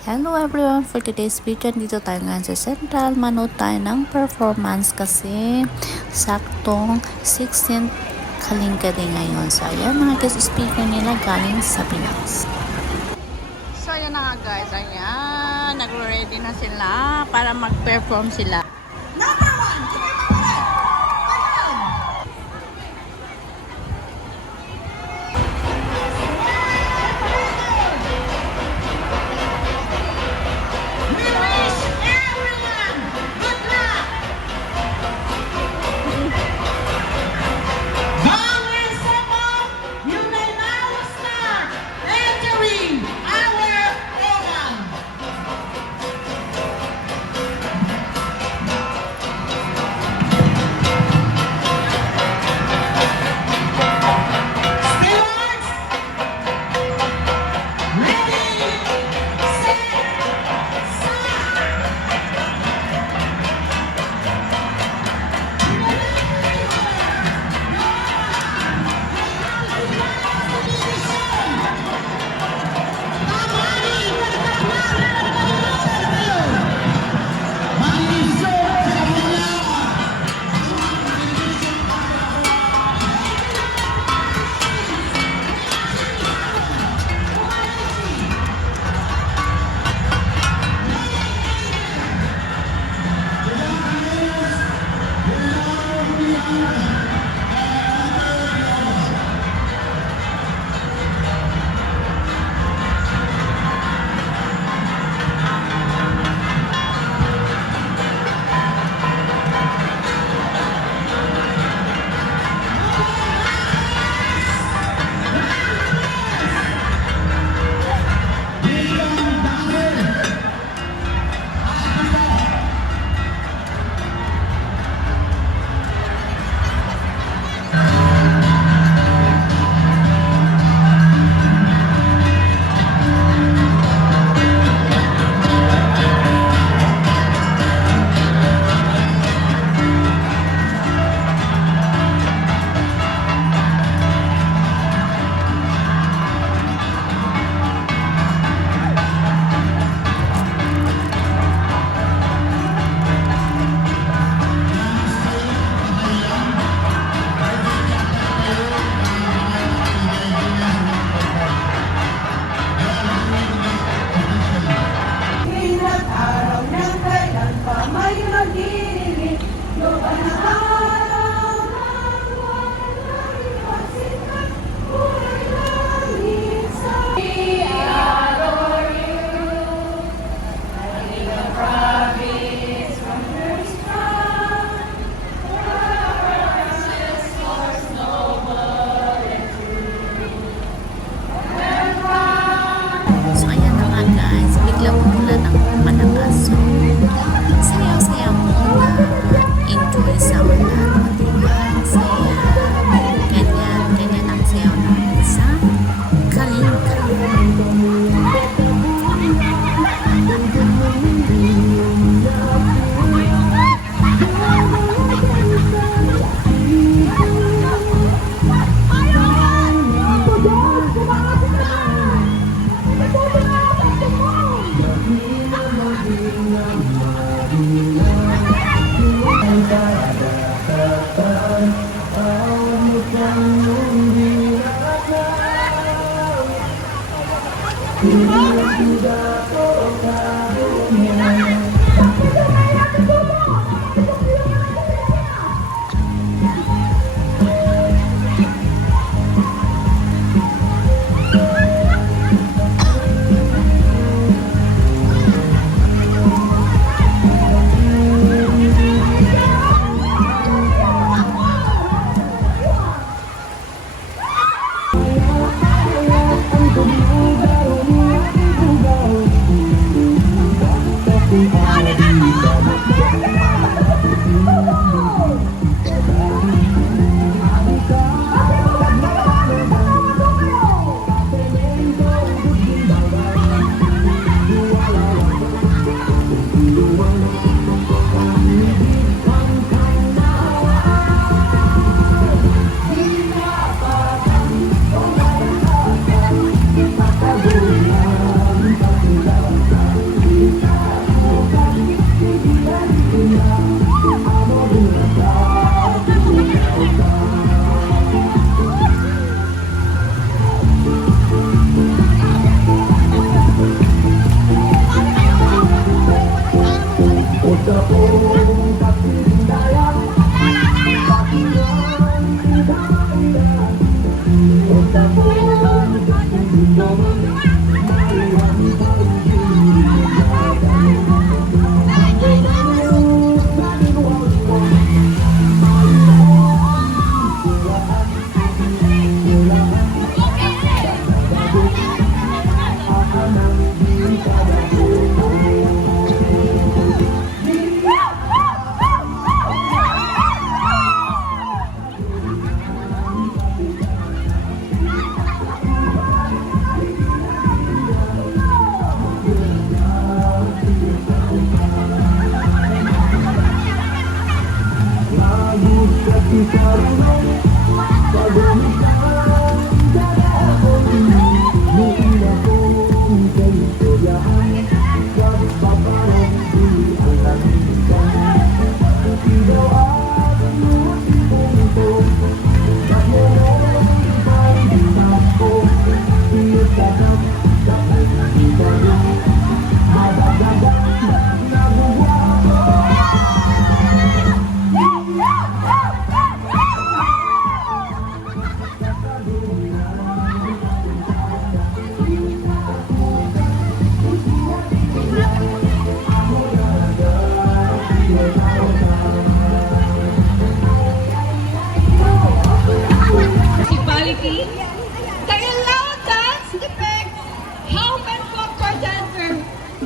Hello everyone! For today's video, dito tayo ngayon sa Central. Manood tayo ng performance kasi saktong 16th Kalinga Day ngayon. So ayan, mga guest speaker nila galing sa Pinas. So ayan na nga guys, ayan, nag-ready na sila para mag-perform sila. So ayan na nga guys, bigla muna ng palakas. So sayaw-sayaw muna, enjoy sa wala, diba? Saya, ganyan ang sayaw namin sa Kalinga.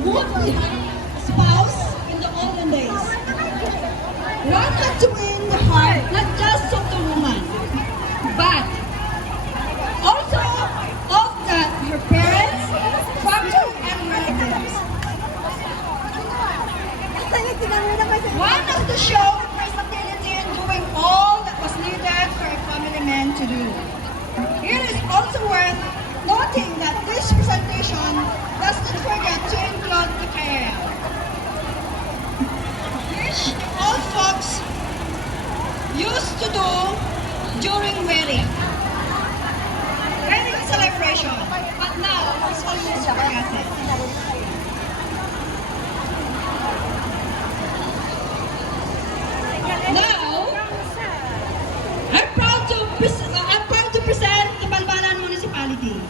good spouse in the olden days. One had to win the heart not just of the woman, but also of her parents, family, and relatives. One of the show versatility in doing all that was needed for a family man to do. It is also worth noting that this presentation does not forget to include the career, which all folks used to do during wedding celebration, but now it's almost forgotten. Now, I'm proud to present the Balbalan Municipality.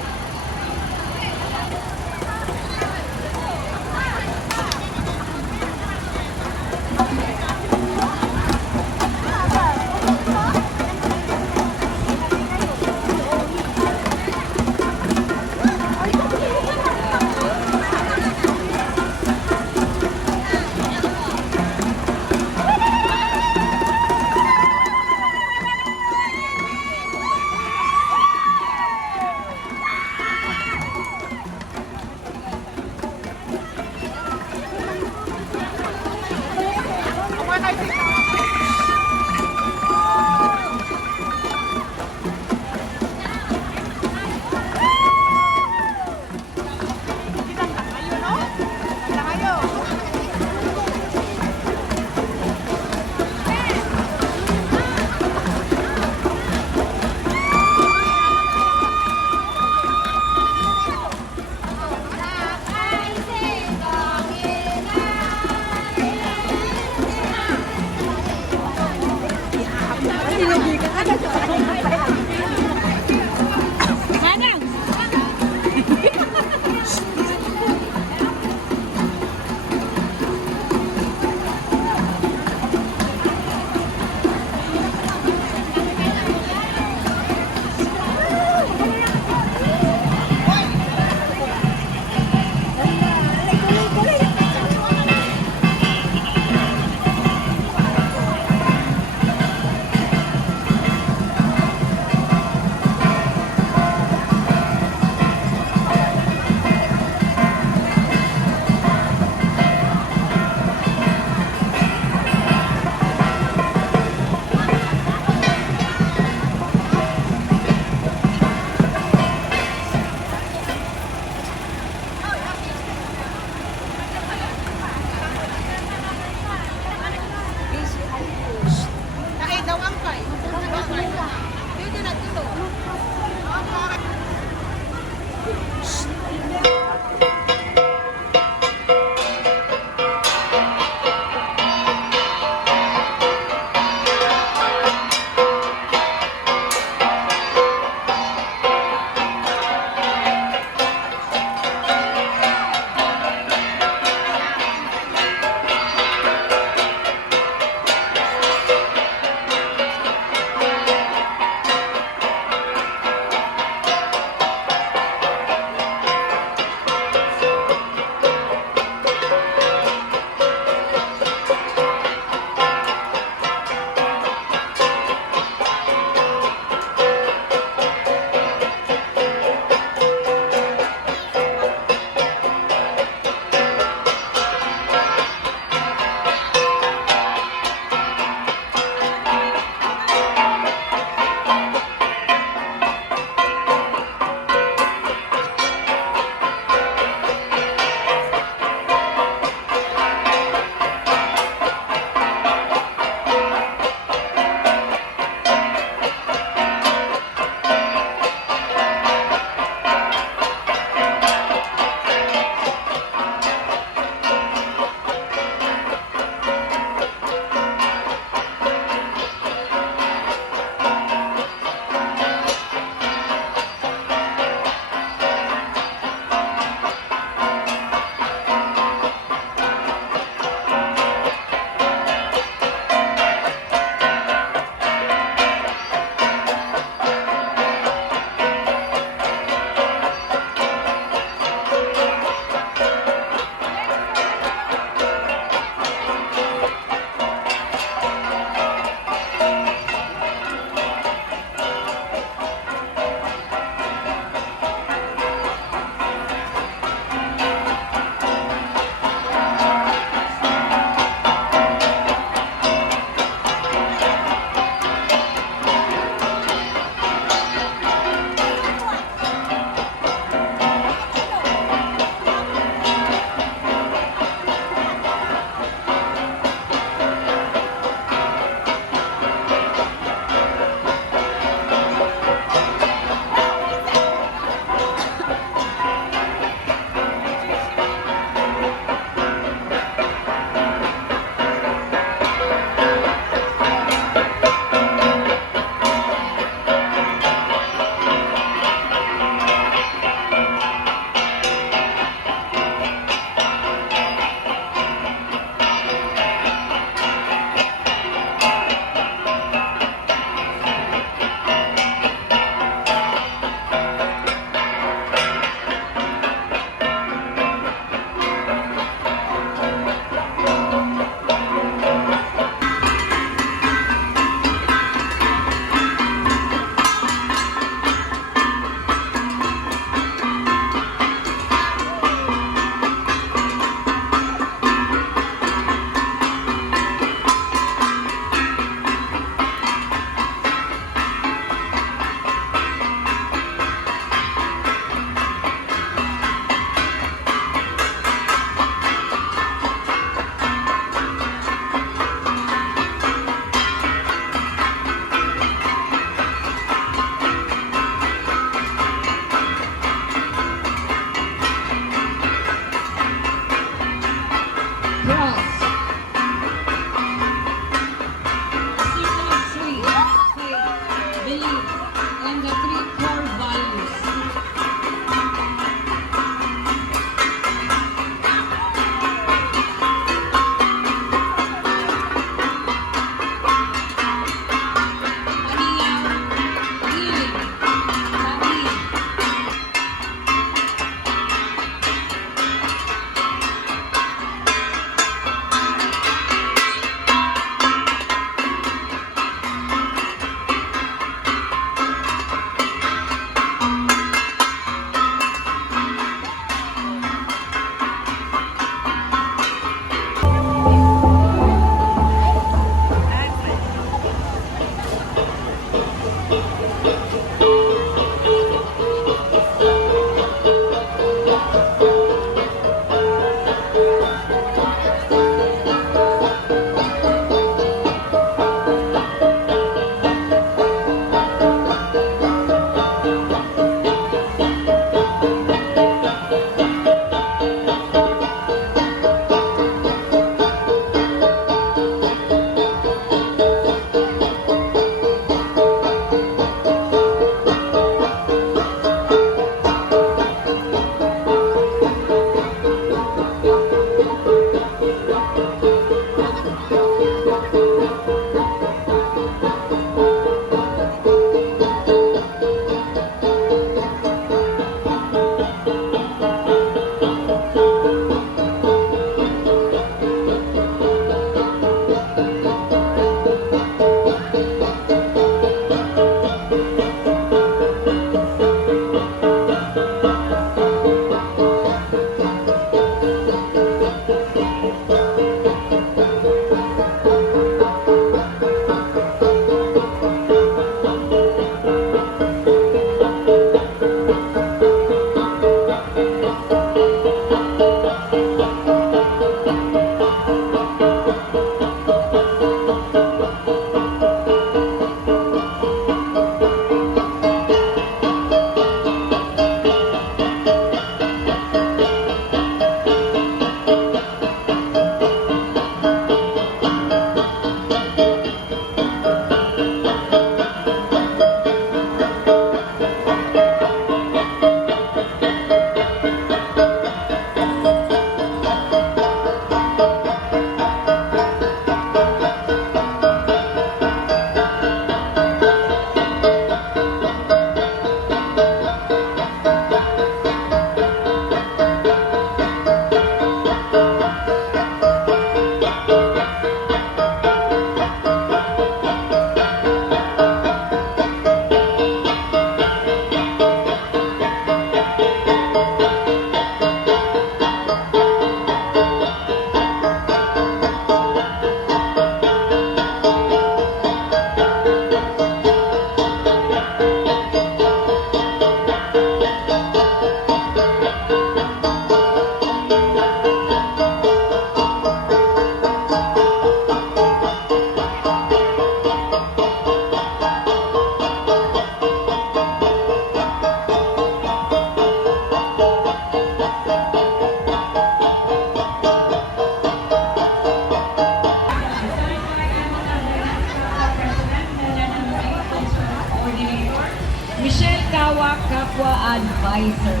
kapwa advisor.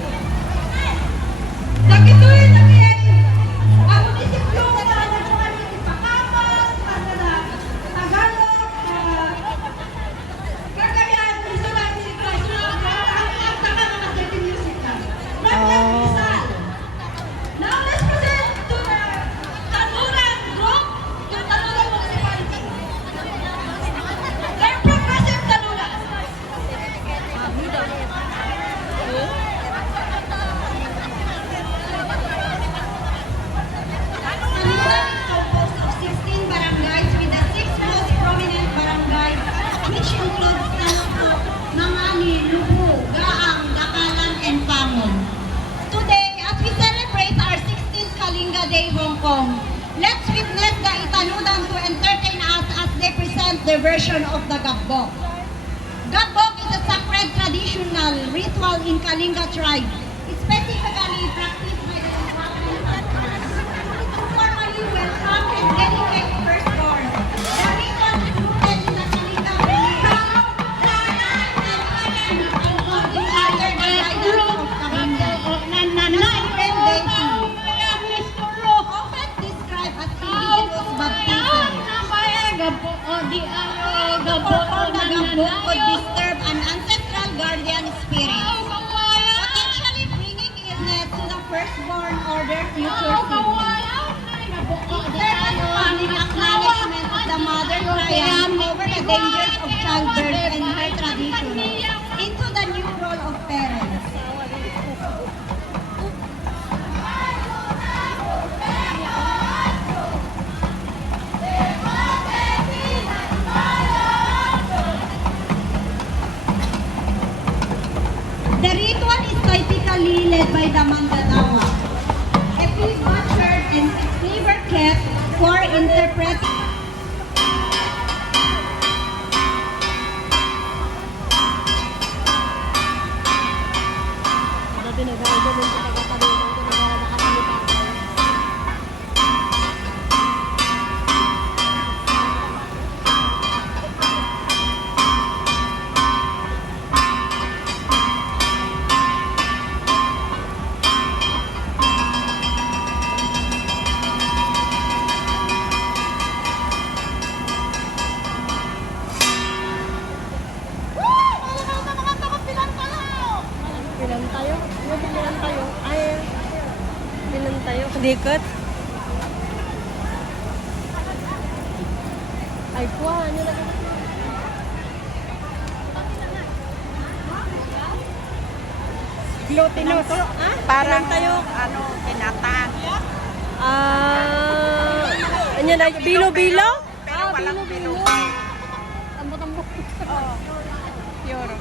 Nakituloy na yan, ang munisipyo na nagsukan ng Ipakamas, Tagalog, Cagayan, Rizal, ang taga mga dirty music na. Now let's present to the Tanuran group, yung Tanuran Municipality. They're progressive Tanuran. Tanuran is composed of 16 barangays with the 6 most prominent barangays which includes Tanuco, Mangani, Lubu, Gaang, Dakalan, and Pangon. Today, as we celebrate our 16th Kalinga Day, Hong Kong, let's witness the Itanudan to entertain us as they present their version of the Gabbok. Gabbok is a sacred traditional ritual in Kalinga tribe, specifically practiced by the to formally welcome and dedicate firstborn. The ritual is rooted in the Kalinga belief under the guidance of Kalinga. Often described as indigenous baptism. Perform the Gabbok could disturb an ancestral guardian spirit, potentially bringing illness to the firstborn or their future siblings. It serves as a public acknowledgement of the mother triumph over the dangers of childbirth and her tradition into the new role of parents. The ritual is typically led by the Mandadawa, a pig butchered and its liver kept for interpreting. Pilan tayo? Ano ba pilan tayo? Ay, pilan tayo? Kadikot? Ay, kuha. Ano lang? Glutinous. Parang tayo, ano, pinatan. Ano na? Bilo-bilo? Pero walang bilo. Tambok-tambok. Pure.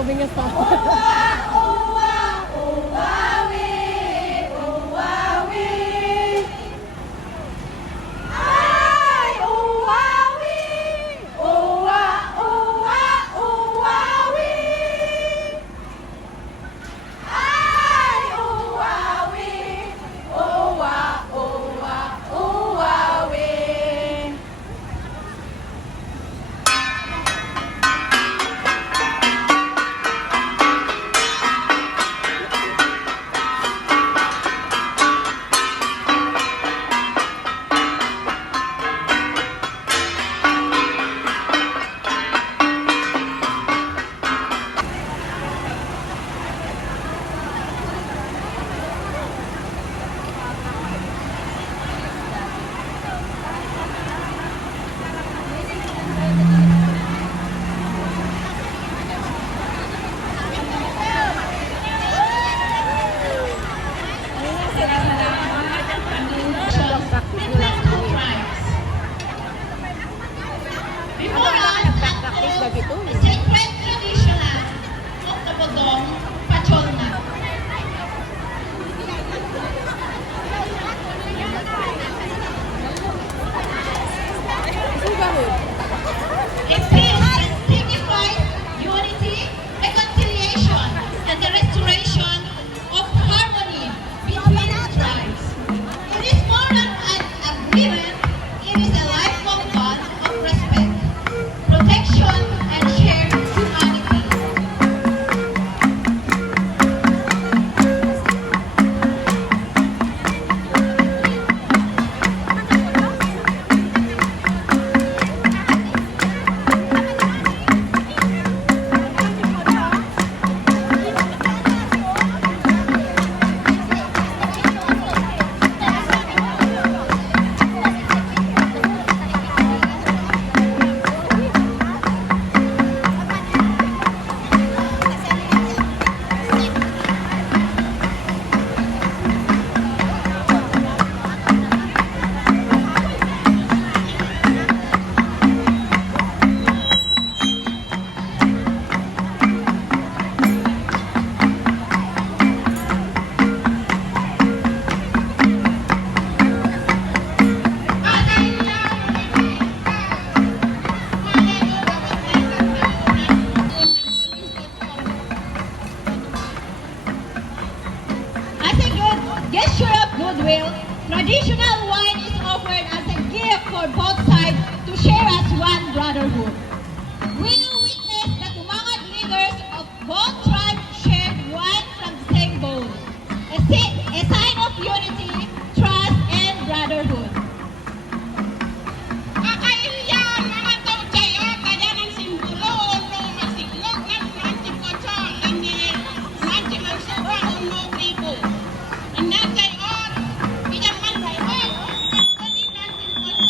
bingas na. Before us, the sacred tradition of the Bodong Pacholna. A feast that signifies unity, reconciliation, and the restoration of harmony between tribes. It is more than an agreement, it is a lifelong bond of respect, protection, and shared humanity. As a good gesture of goodwill, traditional wine is offered as a gift for both sides to share as one brotherhood. We now witness that Tumangad leaders of both tribes shared wine from the same bowl, a sign of unity, trust, and brotherhood. Kakaiyan, mga tawtsayo, kaya ng simbolo, no masiglog ng nanti kocho, hindi nanti magsuba, no gripo. Inatsayon, bilang manluho, hindi nanti kocho.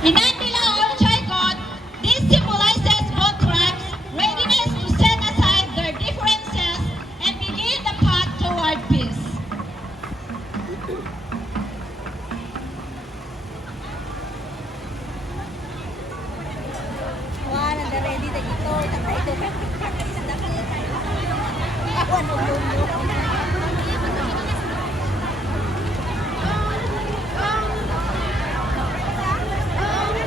Inandila Orchaikot, this symbolizes both tribes' readiness to set aside their differences and begin the path toward peace. Wah, nag-ready na ito. Taka ito. Awan,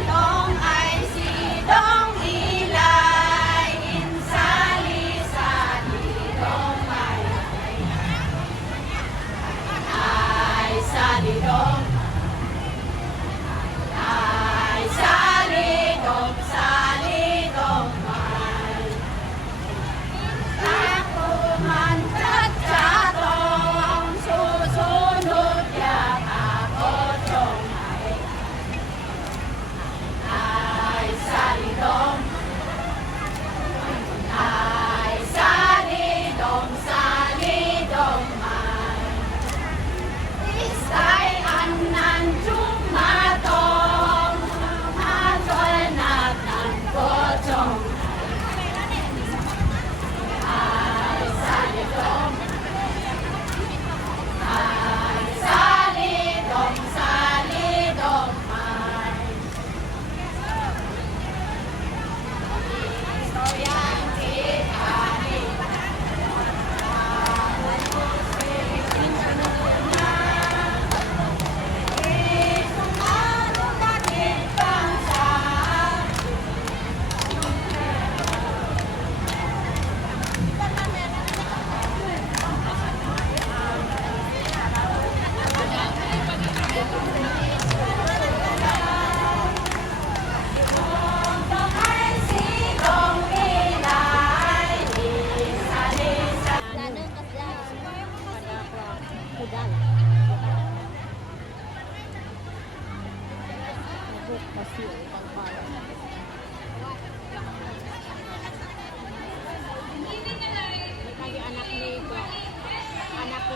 Dong ay si Dong Ilay, insali-sali, Dong ay sali Dong. Ay sali Dong ay. Ako man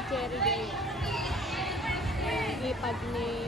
Cherry Day. Ipag ni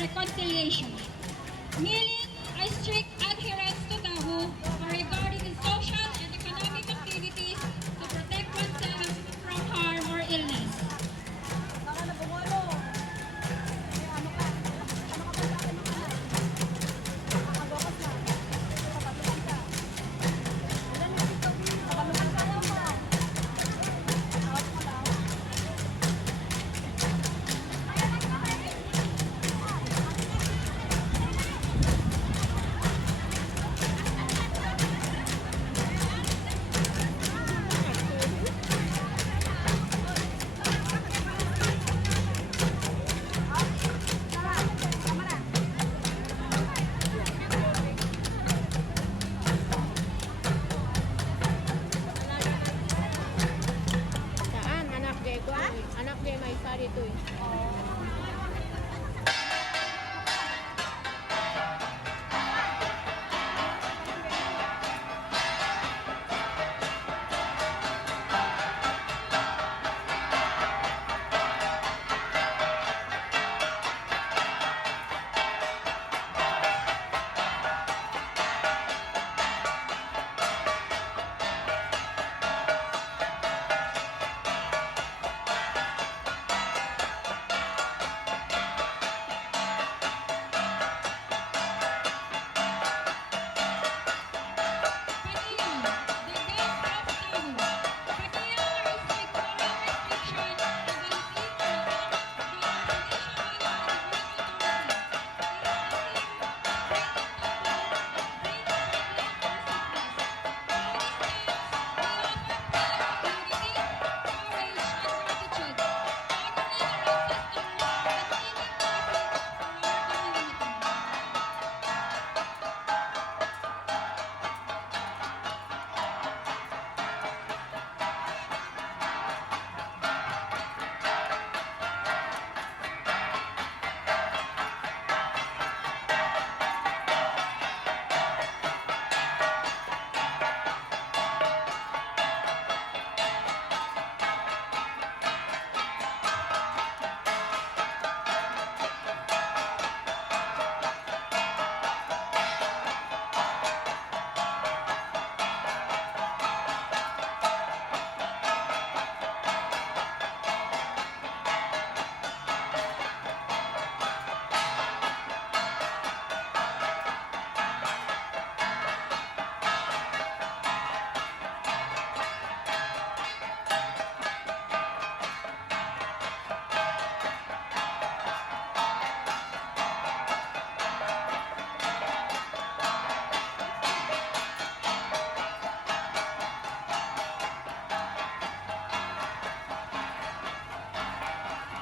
reconciliation. Meaning, a strict adherence to taboo regarding social and economic activities to protect oneself from harm or illness. eh. Anak niya may isa dito eh.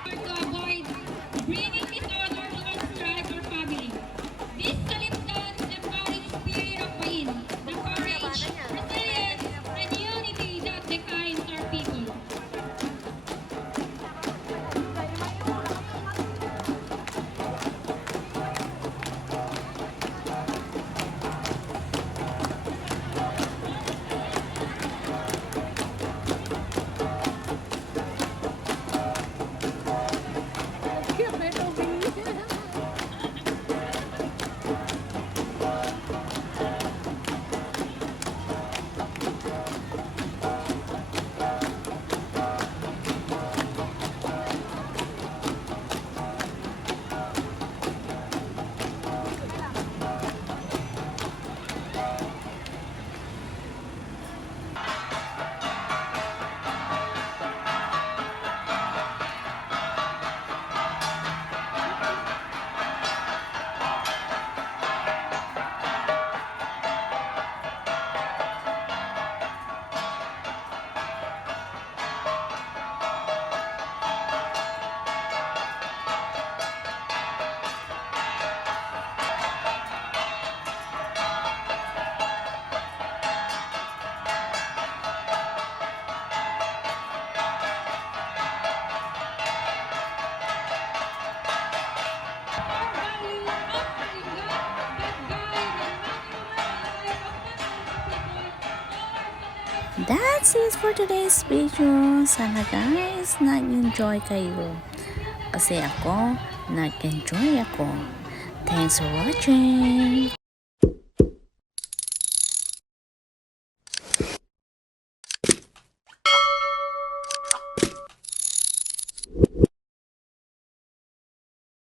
To avoid bringing disorder to one's child or family. This kalimdans embodies the spirit of pain, the courage, resilience, and unity that defines our people. May tubig. Our value of Kalinga that guide and manual life of the people. That's it for today's video. Sana guys, nag-enjoy kayo. Kasi ako, nag-enjoy ako. Thanks for watching.